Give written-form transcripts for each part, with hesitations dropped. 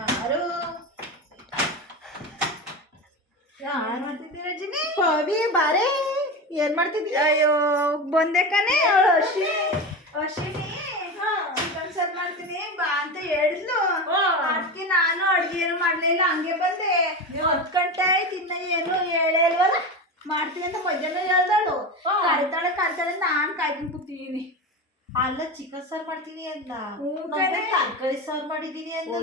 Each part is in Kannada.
ಯಾರು ಯಾರು ಮಾಡ್ತಿದ್ದೀರ ರಜನಿ? ಪವಿ ಬಾರೆ, ಏನ್ ಮಾಡ್ತಿದ್ದೀಯ? ಅಯ್ಯೋ ಬಂದೆ ಕಣೆ. ಅವಳು ಅಶ್ವಿನಿ ಚಿಕನ್ ಸಾರು ಮಾಡ್ತೀನಿ ಬಾ ಅಂತ ಹೇಳಿದ್ಲು. ಅದಕ್ಕೆ ನಾನು ಅಡ್ಗೆ ಏನು ಮಾಡ್ಲಿಲ್ಲ, ಹಂಗೆ ಬಂದೆ. 10 ಗಂಟೆ ಆಯ್ತು, ಇನ್ನ ಏನು ಹೇಳೇ ಇಲ್ವಲ್ಲ. ಮಾಡ್ತೀನಿ ಅಂತ ಮಧ್ಯಾಹ್ನ ಹೇಳ್ದಾಳು. ಕರಿತಾಳೆ ನಾನು ಕಾಯ್ಕೊಂಡು ಕೂತೀನಿ. ಅಲ್ಲ ಚಿಕನ್ ಸಾರು ಮಾಡ್ತೀನಿ ಅಂದ, ಕಣೆ. ತರಕಾರಿ ಸಾರು ಮಾಡಿದೀನಿ ಅಂದ.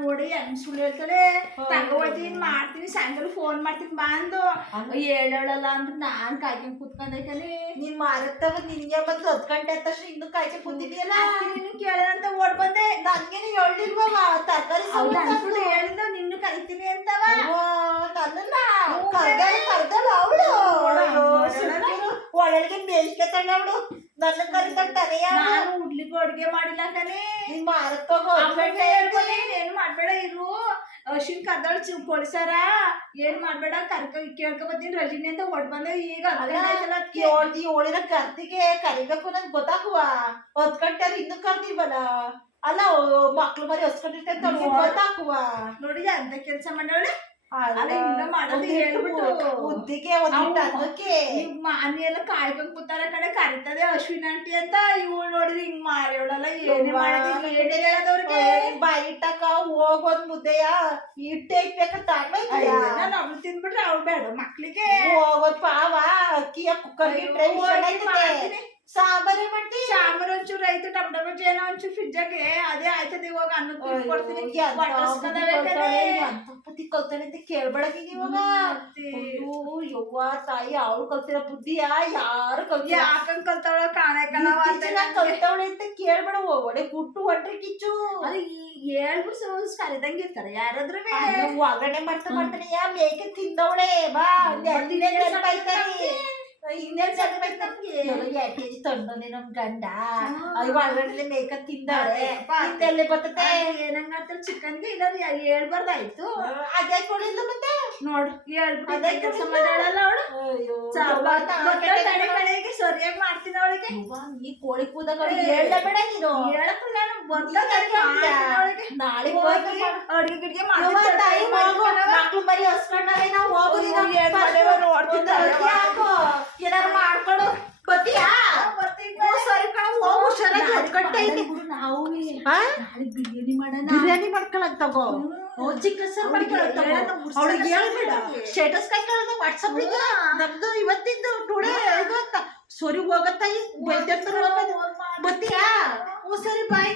ನೋಡಿ ಹೆಂಗ್ ಸುಳ್ಳು ಹೇಳ್ತಾಳೆ. ತಗೋತೀನಿ ಮಾಡ್ತೀನಿ, ಸಾಯಂಕಾಲ ಫೋನ್ ಮಾಡ್ತೀನಿ ಬಾ ಅಂದು. ಹೇಳಲ್ಲ ಅಂದ್ರೆ ನಾನ್ ಕಾಯ್ಕೊಂಡು ಕೂತ್ಕೊಂಡೆ ಕಣೆ. ನೀನ್ ಮಾರತ್ತವ ನಿನ್ಗೆ ಬಂದು 10 ಗಂಟೆ ಆದ ತಕ್ಷಣ ಇನ್ನು ಕಾಯ್ಕೊಂಡು ಕೂತಿದೀಯಲ್ಲ. ನೀನು ಕೇಳೋಣಂತ ಓಡ್ ಬಂದೆ. ನನ್ಗೇನು ಹೇಳಿಲ್ವವ ತರಕಾರಿ ಸಾರು ಹೇಳಿದ ನಿನ್ನು ಕರಿತೀನಿ ಅಂತವ. ನನ್ನನ್ನ ಕರ್ದಲ್ಲ ಅವಳು. ಒಳಗೆ ಬೇಯಿಸ್ಕೆ ತಳ್ಳ ಅವಳು ನನ್ನ ಕರಿತಾಳೆ. ನಾನು ಹುಡ್ಲಿಗೂ ಅಡ್ಗೆ ಮಾಡಿಲ್ಲ ಕಣೆ. ನೀನ್ ಮಾರತ್ತೋಗ ಏನು ಮಾಡ್ಬೇಡ ಇರು. ಅಶ್ವಿನ್ ಕರ್ದಳು ಪೊಲೀಸರ ಏನ್ ಮಾಡ್ಬೇಡ ಕೇಳ್ಕೊ ಬರ್ತೀನಿ ರಜನಿ ಅಂತ ಹೊಡ್ ಬಂದೆ. ಈಗ ಏಳಿನ ಕರ್ತಿಗೆ ಕರಿಬೇಕು ನನ್ ಗೊತ್ತಾಗುವ. 10 ಗಂಟೆ ಇನ್ನು ಕರ್ದಿವಲ್ಲ. ಅಲ್ಲ ಮಕ್ಳು ಮರಿ ಹೊಸ್ಕೊಂಡಿರ್ತೇನೆ ಗೊತ್ತಾಗುವ. ನೋಡಿ ಅಂತ ಕೆಲ್ಸ ಮಾಡವಳೆ. ಉದ್ದಿಗೆ ಅನ್ನಕ್ಕೆ ಮನೆಯೆಲ್ಲ ಕಾಯ್ಕೊಂಡ್ ಕೂತಾರ ಕಡೆ ಕರಿತದೆ ಅಶ್ವಿನ್ ಆಂಟಿ ಅಂತ. ಇವಳು ನೋಡಿದ್ರೆ ಹಿಂಗ್ ಮಾರೇವಳಲ್ಲ. ಏನೇ ಮಾಡೋದವ್ರಿಗೆ ಬಾಯಿ ಇಟ್ಟಕ ಹೋಗೋದ್ ಮುದ್ದೆಯ ಇಟ್ಟೆ ಇಟ್ಬೇಕಂತ ನಾನು ಅವ್ಳು ತಿನ್ಬಿಟ್ರೆ ಅವ್ಳು ಬೇಡ ಮಕ್ಳಿಗೆ. ಹೋಗೋದ್ ಪಾವ ಅಕ್ಕಿಯ ಕುಕ್ಕರ್ ಇಟ್ರೆ ಸಾಂಬಾರೇ ಮಾಡ್ತೀನಿ. ಸಾಂಬಾರು ಒಂಚೂರು ಐತೆ, ಟೊಮೆಟೊ ಬಜ್ಜಿ ಏನೋ ಒಂಚೂರು ಫ್ರಿಜ್ಜಾಗೆ ಅದೇ ಆಯ್ತದೆ. ಇವಾಗ ಅನ್ನ ಕೊಡ್ತೀನಿ. ಪತಿ ಕಲ್ತಾನೆ ಅಂತ ಕೇಳ್ಬೇಡಕ್ಕೆ ಇವಾಗ. ಯವ್ವ ತಾಯಿ ಅವ್ಳು ಕಲ್ತಿರೋ ಬುದ್ಧಿಯ ಯಾರು ಕಲ್ತಿ ಯಾಕಂಗ್ ಕಲ್ತಾವಳ ಕಾಣೆ ಕಣವ ಕಲ್ತಾವಳೆ ಅಂತ ಕೇಳ್ಬೇಡ. ಒಡೆ ಗುಟ್ಟು ಒಟ್ರೆ ಕಿಚ್ಚು. ಅದು ಹೇಳ್ಬಿಟ್ಟು ಕರಿದಂಗೆ ಇರ್ತಾರೆ ಯಾರಾದ್ರೂ. ಒಗ್ಗರಣೆ ಮಾಡ್ತಾನೆ ಯಾ ಮೇಕೆ ತಿಂದವಳೆ ಬಾ. ಇನ್ನೇನ್ ಸ್ವಲ್ಪ 2 kg ತಂದನೆ ನಮ್ ಗಂಡ. ಒಳಗಡೆ ಮೇಕ ತಿಂದಾಳೆ. ಹಿಂದೆಲ್ಲೇ ಬರ್ತದೆ. ಏನಂಗ ಚಿಕನ್ಗೆ ಇಲ್ಲ ಹೇಳ್ಬಾರ್ದಾಯ್ತು. ಅದೇ ಕೊಳಿಲ್ಲ ಮತ್ತೆ ನೋಡು ಹೇಳ್ಬಿಟ್ಟು ಕೆಲಸ ಮಾಡಲ್ಲ ಅವಳು. ಕಡೆಗೆ ಸರಿಯಾಗಿ ಮಾಡ್ತೀನಿ ಅವಳಿಗೆ. ಈ ಕೋಳಿ ಕೂದಗಳು ಹೇಳಬೇಡ ನೀನು. ಹೇಳಕ್ಕೂ ನಾನು ನಾಳೆ ಅಡ್ಗೆ ಗಿಡ್ಗೆ ಮಕ್ಳು ಮರಿ ಹಸ್ಕೊಂಡಾರೆ ನಾವು ಹೋಗೋದಿಲ್ಲ. ಏನಾರು ಮಾಡ್ಕೊಡು ಬತ್ತೀಯಾ? ಸರಿ ಕಣ ಹೋಗು. ಹುಷಾರಾಗಿ 10 ಗಂಟೆ ಐತಿ. ನಾವು ಬಿರಿಯಾನಿ ಮಾಡೋಣ. ಬಿರಿಯಾನಿ ಮಾಡ್ಕೊಳಕ್ ತಗೋ. ಚಿಕನ್ ಸಾರು ಮಾಡ್ಕೊಳಕ್ ತಗೋ. ಅವಳಿಗೆ ಹೇಳ್ಬೇಡ. ಸ್ಟೇಟಸ್ ಕಾಯ್ಕೊಳ್ಳೋದು ವಾಟ್ಸಪ್ ನಮ್ದು ಇವತ್ತಿಂದು ಟುಡೇ ಇದು ಅಂತ. ಸರಿ ಹೋಗತ್ತಾಯಿ ಬತ್ತೀಯಾ? ಸರಿ ಬಾಯ್.